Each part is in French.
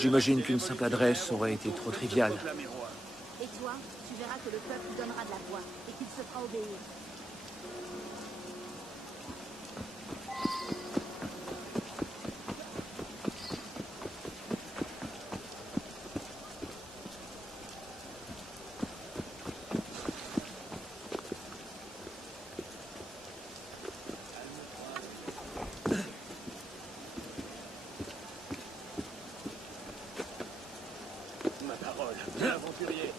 J'imagine qu'une simple adresse aurait été trop triviale. Et toi, tu verras que le peuple donnera de la voix et qu'il se fera obéir. Ma parole, un aventurier.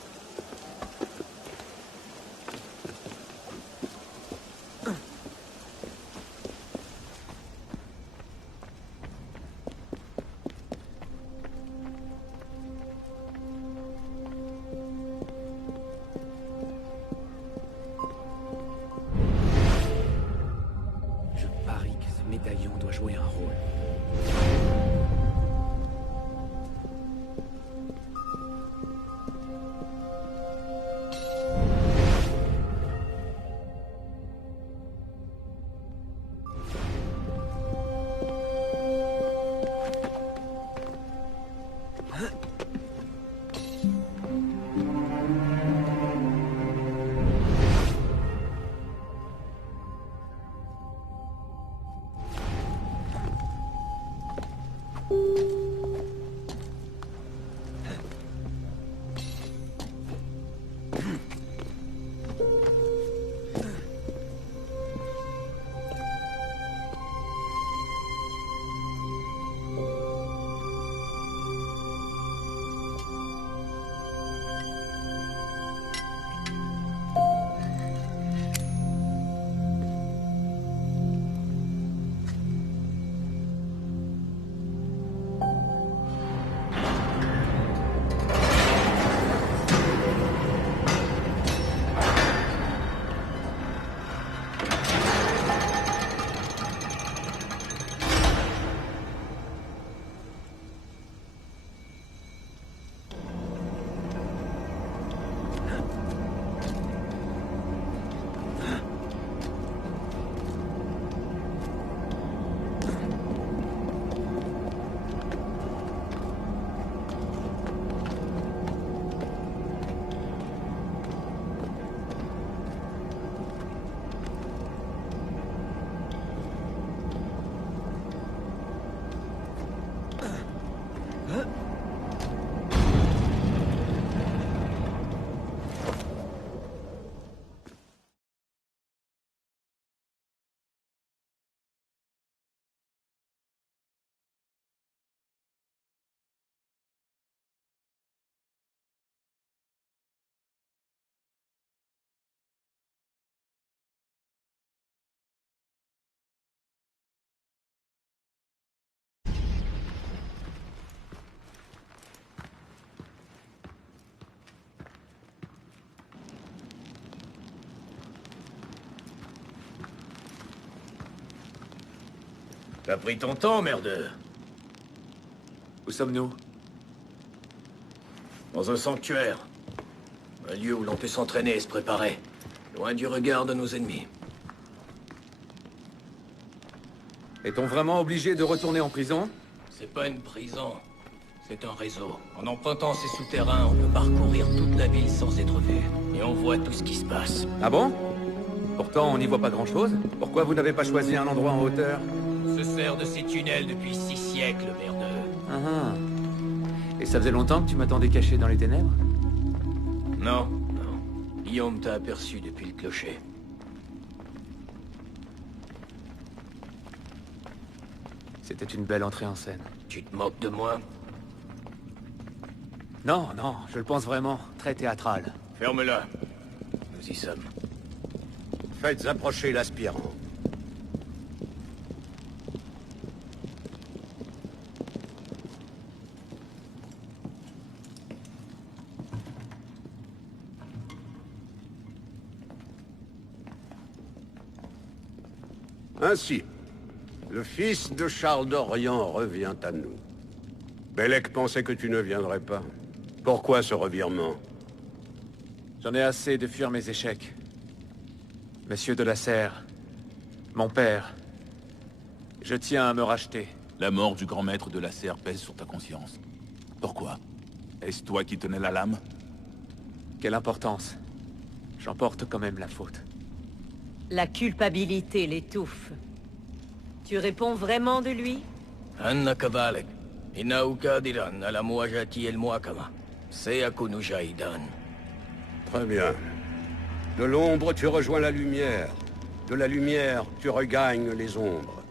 Je parie que ce médaillon doit jouer un rôle. T'as pris ton temps, merdeux. Où sommes-nous? Dans un sanctuaire. Un lieu où l'on peut s'entraîner et se préparer. Loin du regard de nos ennemis. Est-on vraiment obligé de retourner en prison? C'est pas une prison. C'est un réseau. En empruntant ces souterrains, on peut parcourir toute la ville sans être vu. Et on voit tout ce qui se passe. Ah bon? Pourtant, on n'y voit pas grand-chose. Pourquoi vous n'avez pas choisi un endroit en hauteur? On se sert de ces tunnels depuis 6 siècles, merdeux. Ah ah. Et ça faisait longtemps que tu m'attendais caché dans les ténèbres? Non, non. Guillaume t'a aperçu depuis le clocher. C'était une belle entrée en scène. Tu te moques de moi? Non, non, je le pense vraiment. Très théâtral. Ferme-la. Nous y sommes. Faites approcher l'aspirant. Ainsi, le fils de Charles d'Orient revient à nous. Bellec pensait que tu ne viendrais pas. Pourquoi ce revirement? J'en ai assez de fuir mes échecs. Monsieur de la Serre, mon père, je tiens à me racheter. La mort du grand maître de la Serre pèse sur ta conscience. Pourquoi? Est-ce toi qui tenais la lame? Quelle importance. J'en porte quand même la faute. La culpabilité l'étouffe. Tu réponds vraiment de lui? Anna Kabalek. Inaukadiran ala muajati el muakama. Seyaku Jaidan. Très bien. De l'ombre, tu rejoins la lumière. De la lumière, tu regagnes les ombres.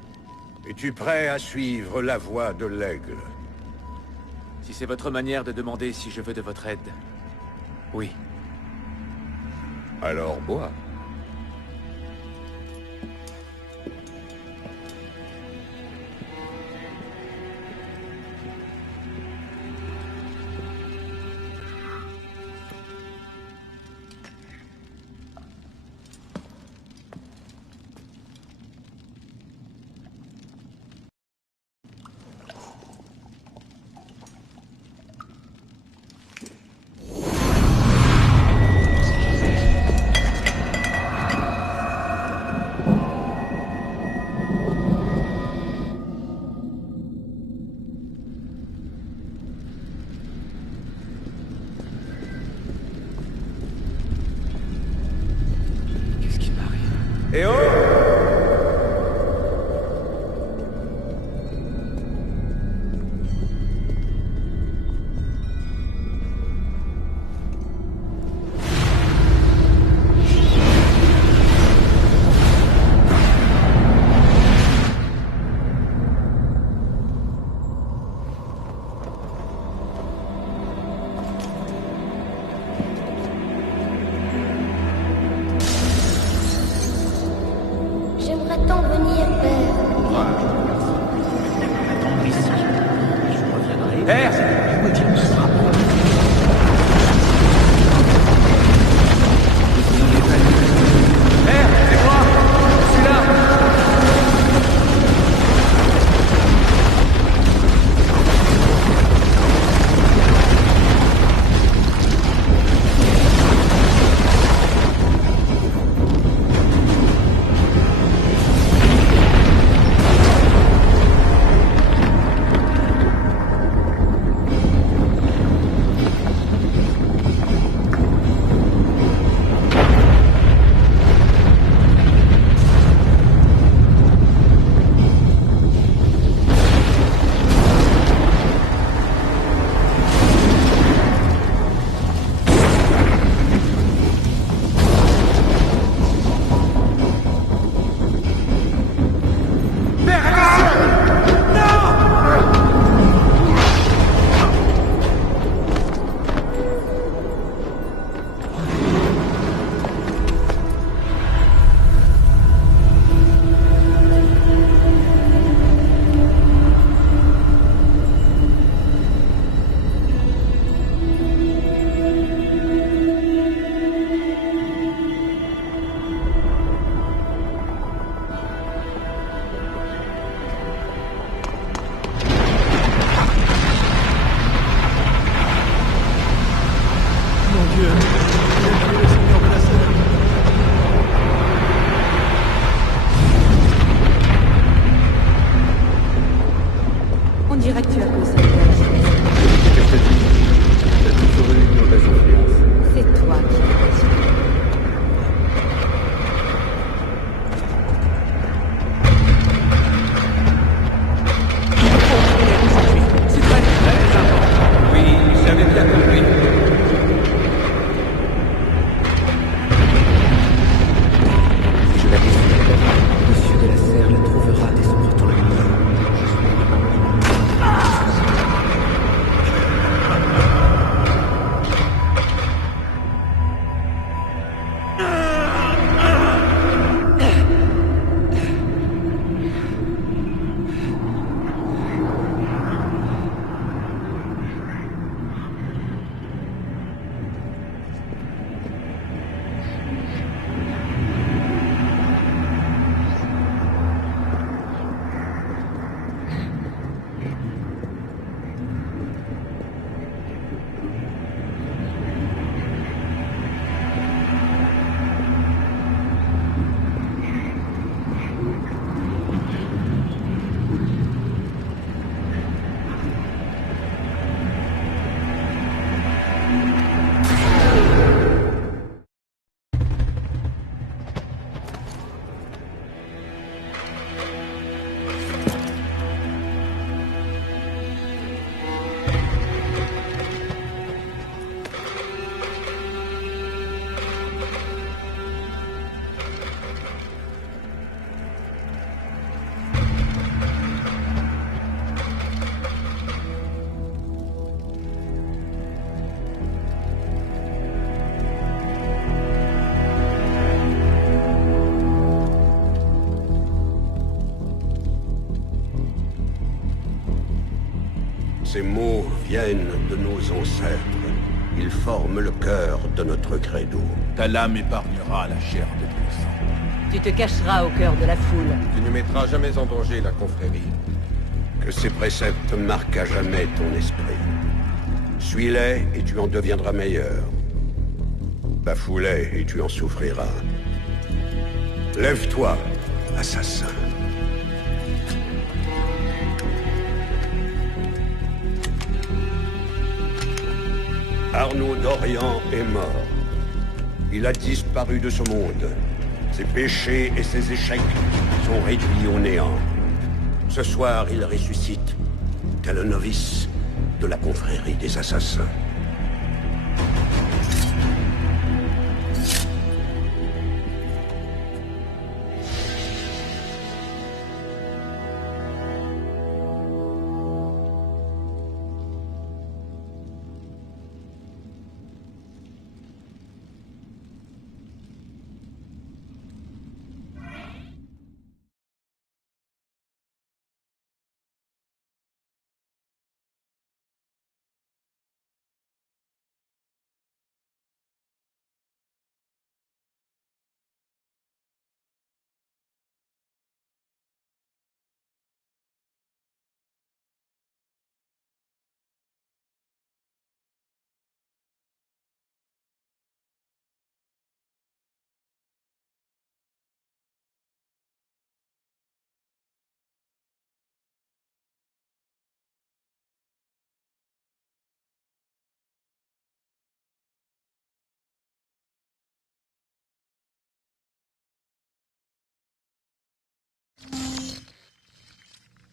Es-tu prêt à suivre la voie de l'aigle? Si c'est votre manière de demander si je veux de votre aide, oui. Alors bois. Qu'est-ce qui m'arrive? Et oh! J'aimerais tant venir, père. Attends ici. Je reviendrai. Père! Je me tiens sera Père, c'est moi! Je suis là! Ces mots viennent de nos ancêtres. Ils forment le cœur de notre credo. Ta lame épargnera la chair de ton sang. Tu te cacheras au cœur de la foule. Tu ne mettras jamais en danger la confrérie. Que ces préceptes marquent à jamais ton esprit. Suis-les et tu en deviendras meilleur. Bafoue-les et tu en souffriras. Lève-toi, assassin. Arnaud d'Orient est mort. Il a disparu de ce monde. Ses péchés et ses échecs sont réduits au néant. Ce soir, il ressuscite, tel un novice de la confrérie des assassins.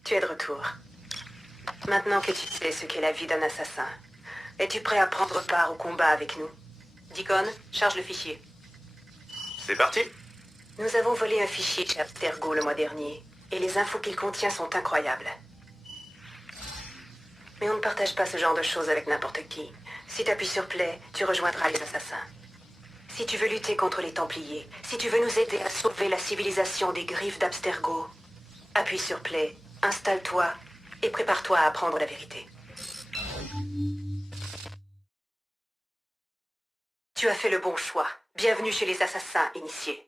Tu es de retour. Maintenant que tu sais ce qu'est la vie d'un assassin, es-tu prêt à prendre part au combat avec nous? Deacon, charge le fichier. C'est parti. Nous avons volé un fichier chez Abstergo le mois dernier, et les infos qu'il contient sont incroyables. Mais on ne partage pas ce genre de choses avec n'importe qui. Si tu appuies sur Play, tu rejoindras les assassins. Si tu veux lutter contre les Templiers, si tu veux nous aider à sauver la civilisation des griffes d'Abstergo, appuie sur Play, installe-toi et prépare-toi à apprendre la vérité. Tu as fait le bon choix. Bienvenue chez les assassins initiés.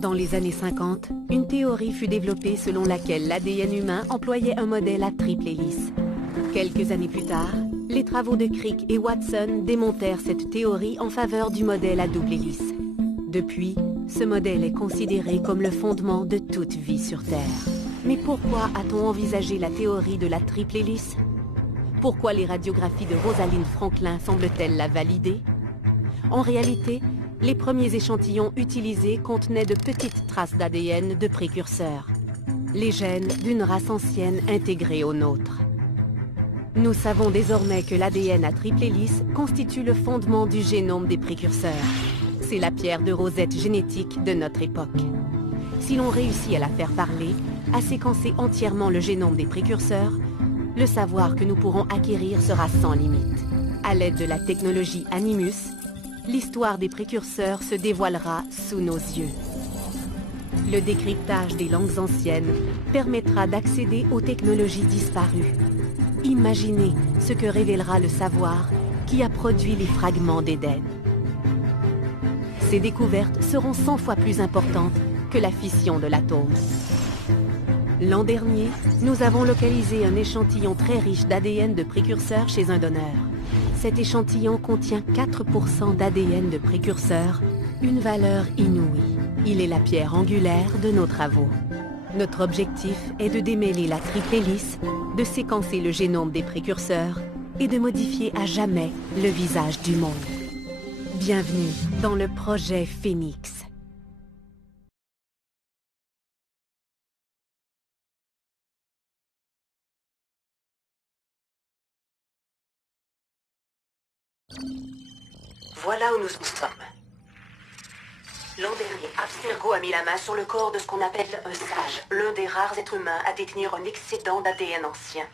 Dans les années 50, une théorie fut développée selon laquelle l'ADN humain employait un modèle à triple hélice. Quelques années plus tard, les travaux de Crick et Watson démontèrent cette théorie en faveur du modèle à double hélice. Depuis, ce modèle est considéré comme le fondement de toute vie sur Terre. Mais pourquoi a-t-on envisagé la théorie de la triple hélice? Pourquoi les radiographies de Rosalind Franklin semblent-elles la valider? En réalité, les premiers échantillons utilisés contenaient de petites traces d'ADN de précurseurs, les gènes d'une race ancienne intégrée aux nôtres. Nous savons désormais que l'ADN à triple hélice constitue le fondement du génome des précurseurs. C'est la pierre de Rosette génétique de notre époque. Si l'on réussit à la faire parler, à séquencer entièrement le génome des précurseurs, le savoir que nous pourrons acquérir sera sans limite. À l'aide de la technologie Animus, l'histoire des précurseurs se dévoilera sous nos yeux. Le décryptage des langues anciennes permettra d'accéder aux technologies disparues. Imaginez ce que révélera le savoir qui a produit les fragments d'Éden. Ces découvertes seront 100 fois plus importantes que la fission de l'atome. L'an dernier, nous avons localisé un échantillon très riche d'ADN de précurseurs chez un donneur. Cet échantillon contient 4% d'ADN de précurseurs, une valeur inouïe. Il est la pierre angulaire de nos travaux. Notre objectif est de démêler la triple hélice, de séquencer le génome des précurseurs et de modifier à jamais le visage du monde. Bienvenue dans le projet Phénix. Voilà où nous en sommes. L'an dernier, Abstergo a mis la main sur le corps de ce qu'on appelle un sage, l'un des rares êtres humains à détenir un excédent d'ADN ancien.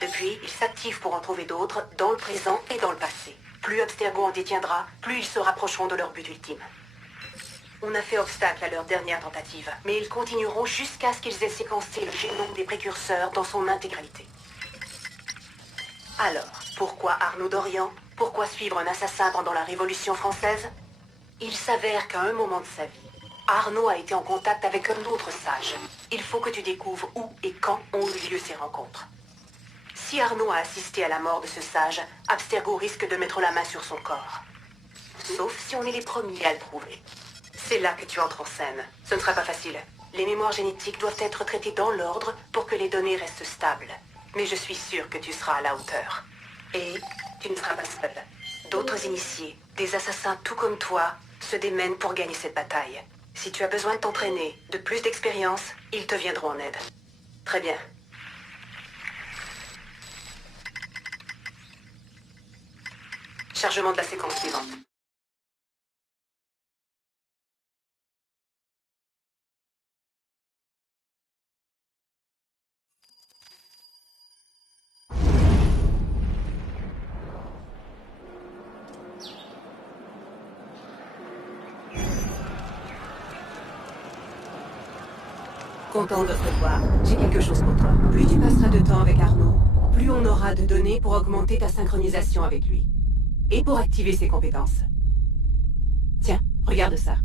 Depuis, il s'active pour en trouver d'autres, dans le présent et dans le passé. Plus Abstergo en détiendra, plus ils se rapprocheront de leur but ultime. On a fait obstacle à leur dernière tentative, mais ils continueront jusqu'à ce qu'ils aient séquencé le génome des précurseurs dans son intégralité. Alors, pourquoi Arnaud Dorian? Pourquoi suivre un assassin pendant la Révolution française? Il s'avère qu'à un moment de sa vie, Arnaud a été en contact avec un autre sage. Il faut que tu découvres où et quand ont eu lieu ces rencontres. Si Arnaud a assisté à la mort de ce sage, Abstergo risque de mettre la main sur son corps. Sauf si on est les premiers à le prouver. C'est là que tu entres en scène. Ce ne sera pas facile. Les mémoires génétiques doivent être traitées dans l'ordre pour que les données restent stables. Mais je suis sûre que tu seras à la hauteur. Et tu ne seras pas seul. D'autres initiés, des assassins tout comme toi, se démènent pour gagner cette bataille. Si tu as besoin de t'entraîner, de plus d'expérience, ils te viendront en aide. Très bien. Chargement de la séquence suivante. Content de te voir. J'ai quelque chose pour toi. Plus tu passeras de temps avec Arnaud, plus on aura de données pour augmenter ta synchronisation avec lui. Et pour activer ses compétences. Tiens, regarde ça.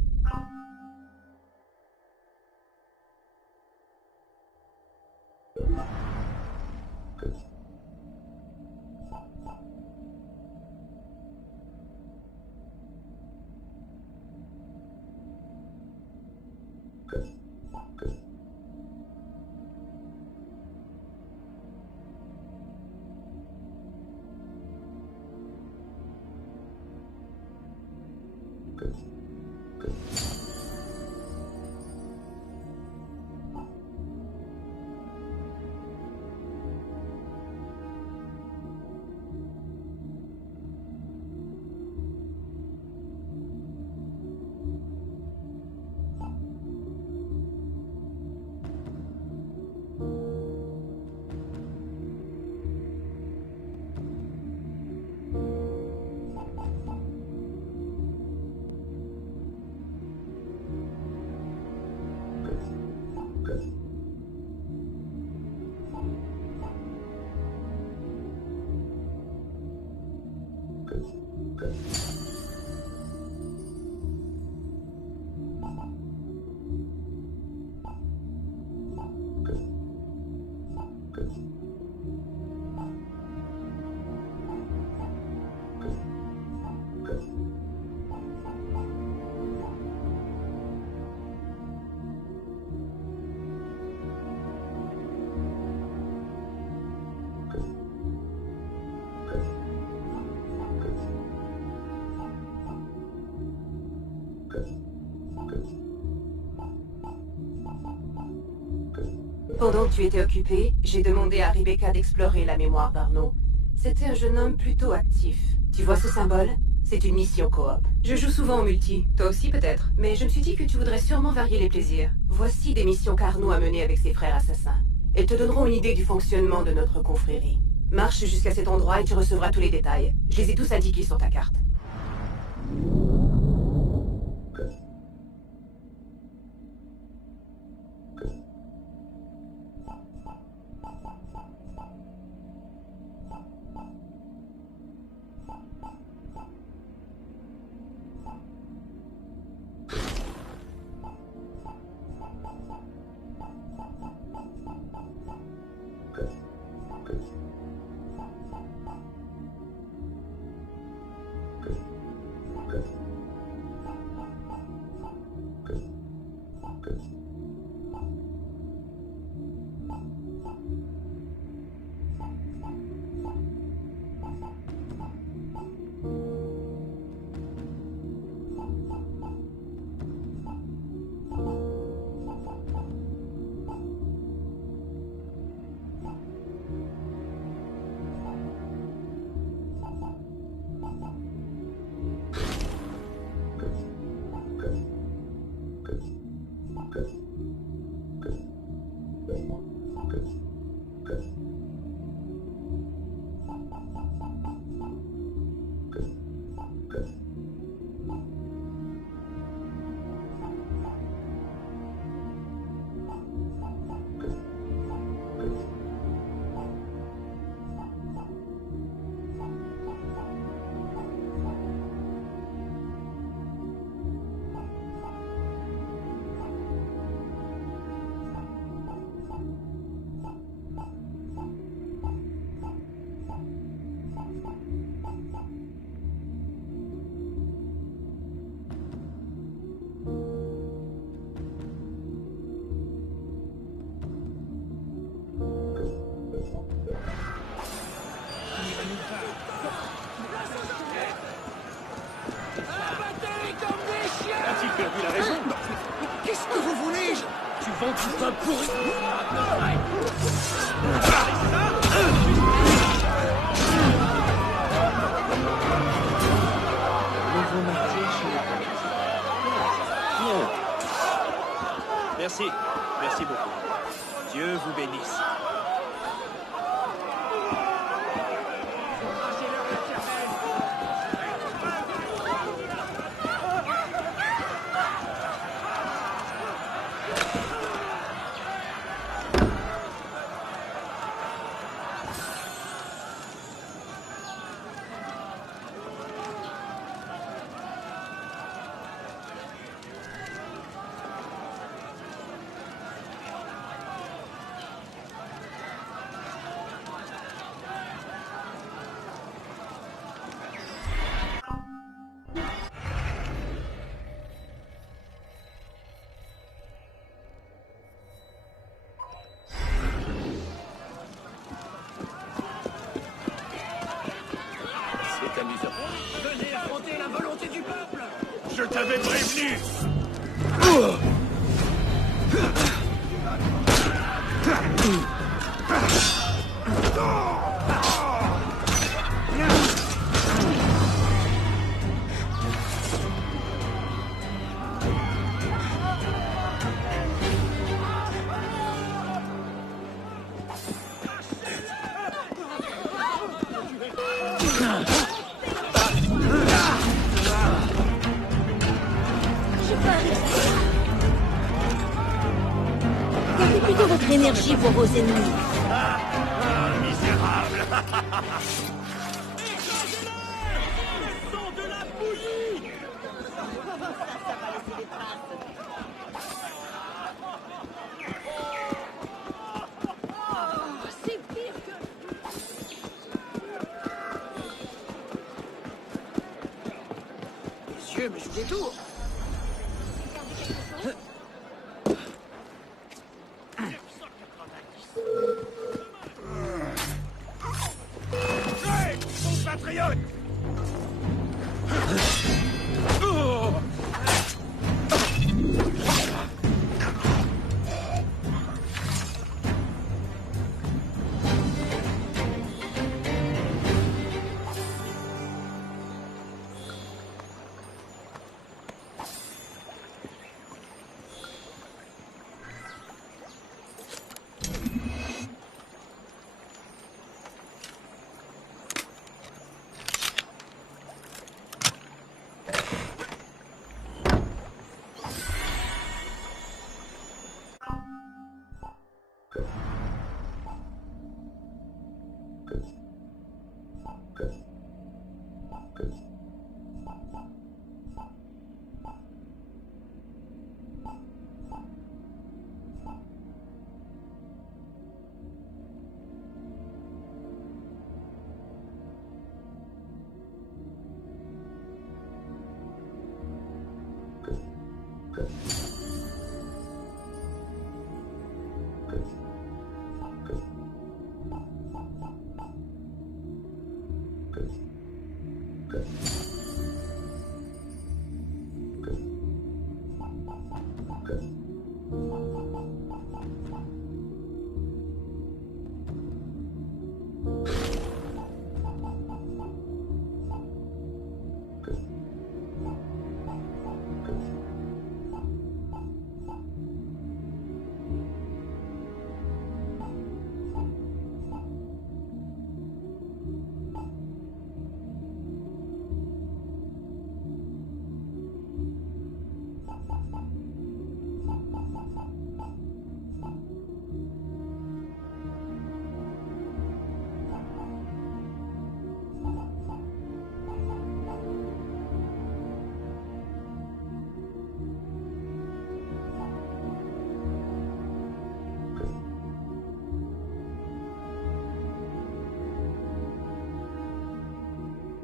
Pendant que tu étais occupé, j'ai demandé à Rebecca d'explorer la mémoire d'Arnaud. C'était un jeune homme plutôt actif. Tu vois ce symbole? C'est une mission coop. Je joue souvent en multi, toi aussi peut-être, mais je me suis dit que tu voudrais sûrement varier les plaisirs. Voici des missions qu'Arnaud a menées avec ses frères assassins. Elles te donneront une idée du fonctionnement de notre confrérie. Marche jusqu'à cet endroit et tu recevras tous les détails. Je les ai tous indiqués sur ta carte. Qu'est-ce que vous voulez? Tu vends tout ça pourri. Nouveau marqué chez les Bien. Merci. Merci beaucoup. Dieu vous bénisse. C'est amusant. Venez affronter la volonté du peuple. Je t'avais prévenu. Gardez plutôt votre énergie pour vos ennemis. Misérable. Monsieur, mais je vous détourne. Hey, compatriote.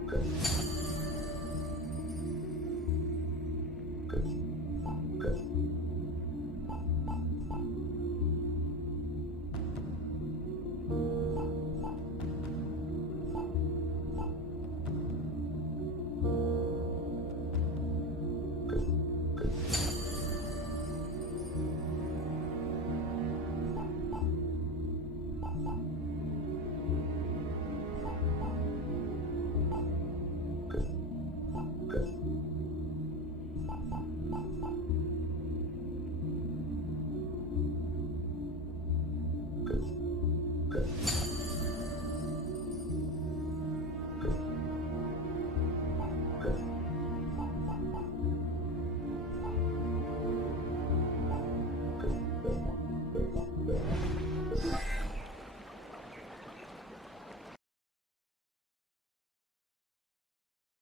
Good.